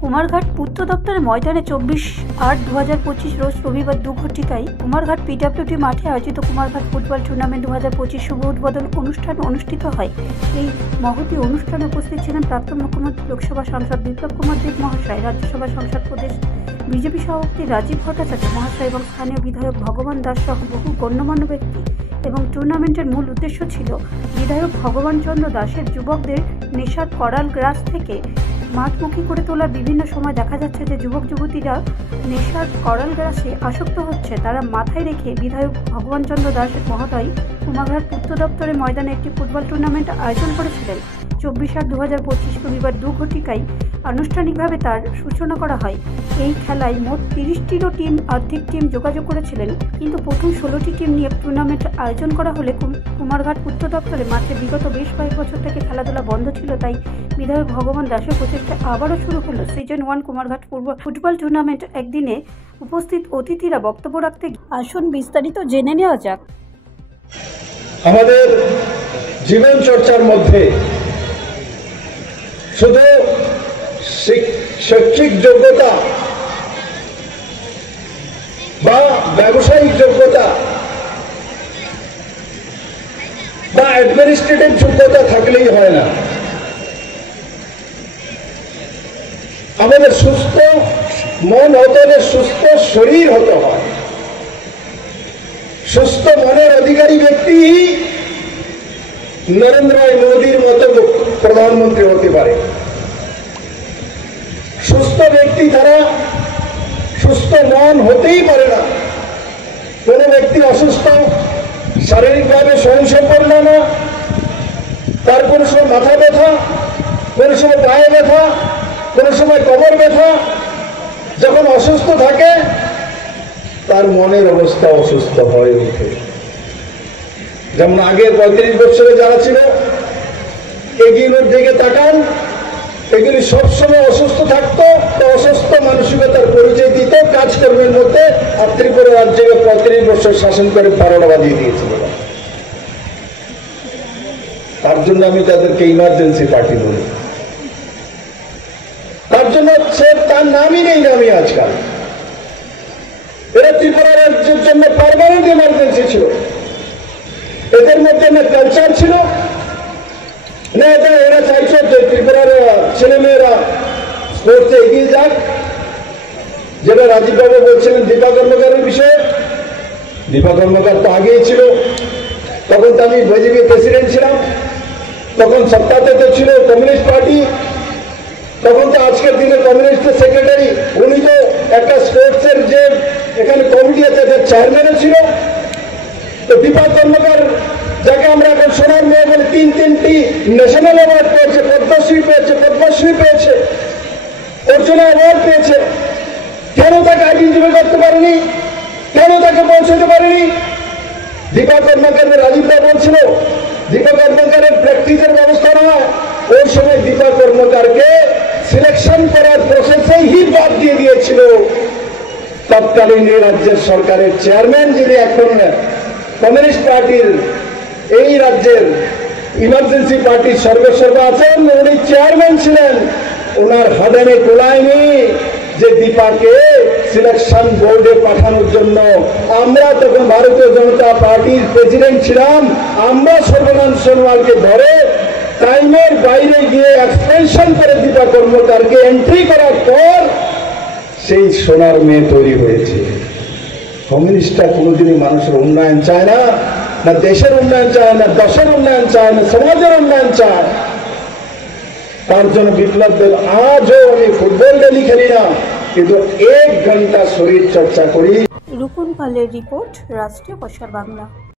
কুমারঘাট পূর্ত দপ্তরের ময়দানে 24/8/2025 রোজ রবিবার 2 ঘটিকায় কুমারঘাট পিডব্লিউডি মাঠে আয়োজিত কুমারঘাট ফুটবল টুর্নামেন্ট 2025 শুভ উদ্বোধন অনুষ্ঠান অনুষ্ঠিত হয়। এই মহতী অনুষ্ঠানে উপস্থিত ছিলেন প্রাক্তন মুখ্যমন্ত্রী লোকসভা সাংসদ বিপ্লব কুমার দেব মহাশয়, রাজ্যসভা সংসদ প্রদেশ বিজেপি সভাপতি রাজীব ভট্টাচার্য মহাশয় এবং স্থানীয় বিধায়ক ভগবান দাস সহ বহু গণ্যমান্য ব্যক্তি। এবং টুর্নামেন্টের মূল উদ্দেশ্য ছিল বিধায়ক ভগবান চন্দ্র দাসের যুবকদের নেশার করাল গ্রাস থেকে মাঠমুখী করে তোলার। বিভিন্ন সময় দেখা যাচ্ছে যে যুবক যুবতীরা নেশার করাল গ্রাসে আসক্ত হচ্ছে, তারা মাথায় রেখে বিধায়ক ভগবান চন্দ্র দাস মহোদয় কুমারঘাট পূর্ত দপ্তরের ময়দানে একটি ফুটবল টুর্নামেন্ট আয়োজন করেছিলেন। 24/8/2025 রবিবার 2 ঘটিকায় আনুষ্ঠানিকভাবে তার সূচনা করা হয়। এই খেলায় মোট 30টিরও অর্ধেক টিম যোগাযোগ করেছিলেন, কিন্তু প্রথম 16টি টিম নিয়ে টুর্নামেন্ট আয়োজন করা হলে কুমারঘাট পূর্ত দপ্তরে মাঠে বিগত বেশ কয়েক বছর থেকে খেলাধুলা বন্ধ ছিল, তাই বিধায়ক ভগবান দাসের প্রচেষ্টা আবারও শুরু হলো সিজন 1 কুমারঘাট ফুটবল টুর্নামেন্ট। একদিনে উপস্থিত অতিথিরা বক্তব্য রাখতে আসুন বিস্তারিত জেনে নেওয়া যাক। আমাদের জীবন চর্চার মধ্যে শুধু শৈক্ষিক যোগ্যতা বা ব্যবসায়িক যোগ্যতা বা অ্যাডমিনিস্ট্রেটিভ যোগ্যতা থাকলেই হয় না, আমাদের সুস্থ মন হতে হলে সুস্থ শরীর হতে হয়। সুস্থ মনের অধিকারী ব্যক্তি নরেন্দ্র মোদীর মতো প্রধানমন্ত্রী হতে পারে। সুস্থ ব্যক্তি ছাড়া সুস্থ মন হতেই পারে না। কোন ব্যক্তি অসুস্থ, শারীরিকভাবে স্বয়ংসম্পূর্ণ না, তার কোনো সময় মাথা ব্যথা, কোনো সময় পায়ে ব্যথা, কোনো সময় কোমর ব্যথা, যখন অসুস্থ থাকে তার মনের অবস্থা অসুস্থ হয়ে ওঠে। যেমন আগে 35 বছরে যারা ছিল এগুলোর দিকে তাকান, এগুলি সবসময় অসুস্থ থাকতো, অসুস্থ মানসিকতার পরিচয় দিত কাজকর্মের মধ্যে। আর ত্রিপুরা রাজ্যকে 35 বছর শাসন করে 12টা বাজিয়ে দিয়েছিল। তার জন্য আমি তাদেরকে ইমার্জেন্সি পার্টি বলি। তার জন্য তার নামই নেই নামি আজকাল। এরা ত্রিপুরা রাজ্যের জন্য পার্মানেন্ট ইমার্জেন্সি ছিল। এদের মধ্যে না কালচার ছিল না, এরা চাইছে যে ত্রিপুরার ছেলেমেয়েরা স্পোর্টসে এগিয়ে যাক। যেটা রাজীববাবু বলছিলেন দীপা কর্মকারের বিষয়ে, দীপা কর্মকার তো আগেই ছিল, তখন তো আমি বিজেপি প্রেসিডেন্ট ছিলাম, তখন সত্তাতে তো ছিল কমিউনিস্ট পার্টি, তখন তো আজকের দিনে কমিউনিস্টের সেক্রেটারি, উনি তো একটা স্পোর্টসের যে এখানে কমিটি আছে তার চেয়ারম্যানও ছিল। তো দীপা কর্মকার, যাকে আমরা এখন সোনার মেয়ে বলে, 3টি ন্যাশনাল অ্যাওয়ার্ড পেয়েছে, পদ্মশ্রী পেয়েছে, পদ্মশ্রী পেয়েছে, অর্জুন অ্যাওয়ার্ড পেয়েছে। কেন তাকে আইডেন্টিফাই করতে পারেনি? কেন তাকে পৌঁছতে পারেনি? দীপা কর্মকারের রাজীবরা বলছিল দীপা কর্মকারের প্র্যাকটিসের ব্যবস্থা নয়। ওই সময় দীপা কর্মকারকে সিলেকশন করার প্রসেসেই বাদ দিয়ে দিয়েছিল তৎকালীন রাজ্যের সরকারের চেয়ারম্যান, যিনি এখন কমিউনিস্ট পার্টির এই রাজ্যের ইমার্জেন্সি পার্টির সর্বসর্বা আছেন, উনি চেয়ারম্যান ছিলেন। ওনার হাদানে কোলায়নি যে দীপাকে সিলেকশন বোর্ডে পাঠানোর জন্য। আমরা তখন ভারতীয় জনতা পার্টির প্রেসিডেন্ট ছিলাম, আমরা সর্বানন্দ সোনোয়ালকে ধরে টাইমের বাইরে গিয়ে এক্সপেনশন করে দীপা কর্মকারকে এন্ট্রি করার পর সেই সোনার মেয়ে তৈরি হয়েছে। কমিউনিস্টরা কোনোদিনই মানুষের উন্নয়ন চায় না, না দেশের উন্নয়ন চায়, না দেশের উন্নয়ন চায়, না সমাজের উন্নয়ন চায়। তার জন্য বিপ্লব দেব, আজও আমি ফুটবল ডেলি খেলি না, কিন্তু 1 ঘন্টা শরীর চর্চা করি। রূপন পালের রিপোর্ট, রাষ্ট্রীয় প্রসার বাংলা।